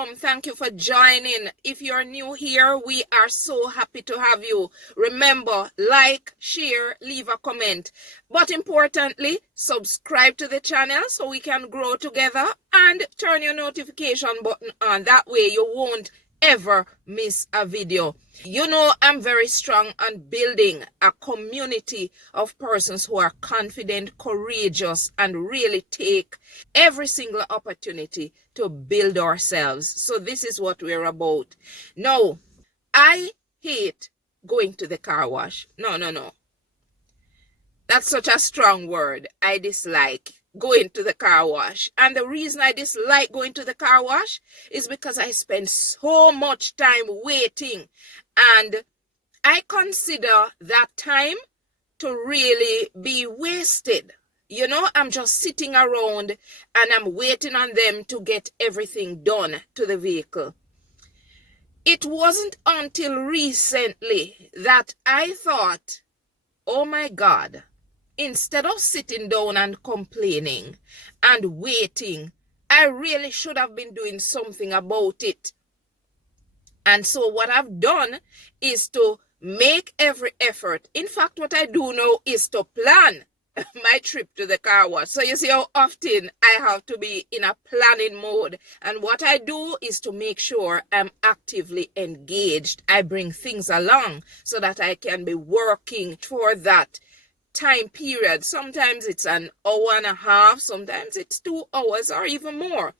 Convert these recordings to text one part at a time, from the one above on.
welcome. Thank you for joining. If you're new here, we are so happy to have you. Remember, like, share, leave a comment. But importantly, subscribe to the channel so we can grow together, and turn your notification button on. That way you won't ever miss a video. You know, I'm very strong on building a community of persons who are confident, courageous, and really take every single opportunity to build ourselves. So this is what we're about. Now, I hate going to the car wash. No. That's such a strong word. I dislike going to the car wash. And the reason I dislike going to the car wash is because I spend so much time waiting. And I consider that time to really be wasted. You know, I'm just sitting around and I'm waiting on them to get everything done to the vehicle. It wasn't until recently that I thought, oh my God, instead of sitting down and complaining and waiting, I really should have been doing something about it. And so what I've done is to make every effort. In fact, what I do now is to plan my trip to the car wash. So you see how often I have to be in a planning mode. And what I do is to make sure I'm actively engaged. I bring things along so that I can be working for that time period. Sometimes it's an hour and a half, sometimes it's 2 hours or even more.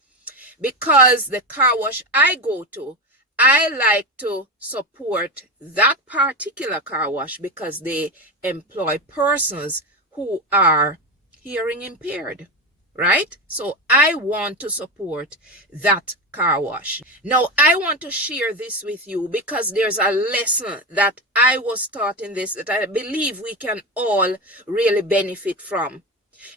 Because the car wash I go to, I like to support that particular car wash because they employ persons who are hearing impaired, right? So I want to support that car wash. Now, I want to share this with you because there's a lesson that I was taught in this that I believe we can all really benefit from.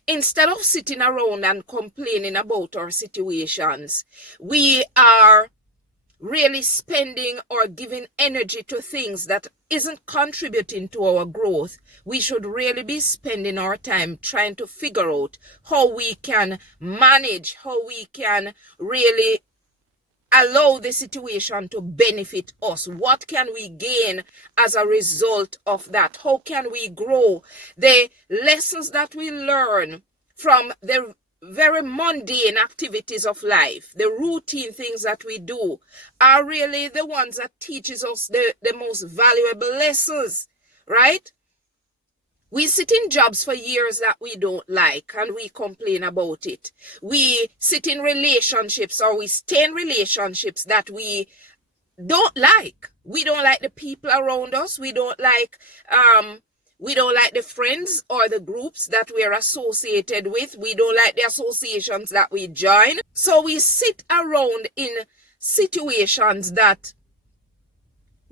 Instead of sitting around and complaining about our situations, we are really spending or giving energy to things that isn't contributing to our growth. We should really be spending our time trying to figure out how we can manage, how we can really allow the situation to benefit us. What can we gain as a result of that? How can we grow? The lessons that we learn from the very mundane activities of life, the routine things that we do, are really the ones that teaches us the most valuable lessons, right? We sit in jobs for years that we don't like and we complain about it. We sit in relationships or we stay in relationships that we don't like. We don't like the people around us. We don't like the friends or the groups that we're associated with. We don't like the associations that we join. So we sit around in situations that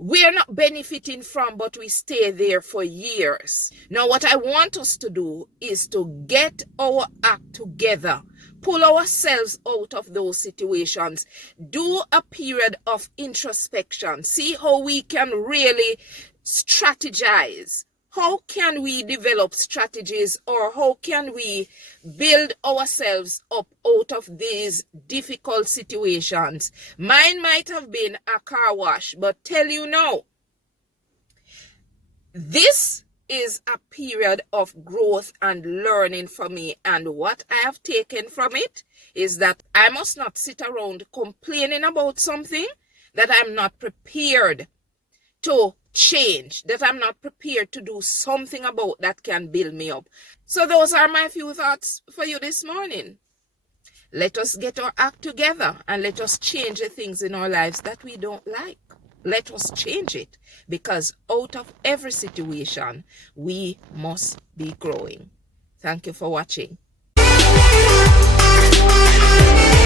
we're not benefiting from, but we stay there for years. Now, what I want us to do is to get our act together, pull ourselves out of those situations, do a period of introspection, see how we can really strategize. How can we develop strategies, or how can we build ourselves up out of these difficult situations? Mine might have been a car wash, but tell you now, this is a period of growth and learning for me. And what I have taken from it is that I must not sit around complaining about something that I'm not prepared to change, that I'm not prepared to do something about that can build me up. So those are my few thoughts for you this morning. Let us get our act together and let us change the things in our lives that we don't like. Let us change it, because out of every situation, we must be growing. Thank you for watching.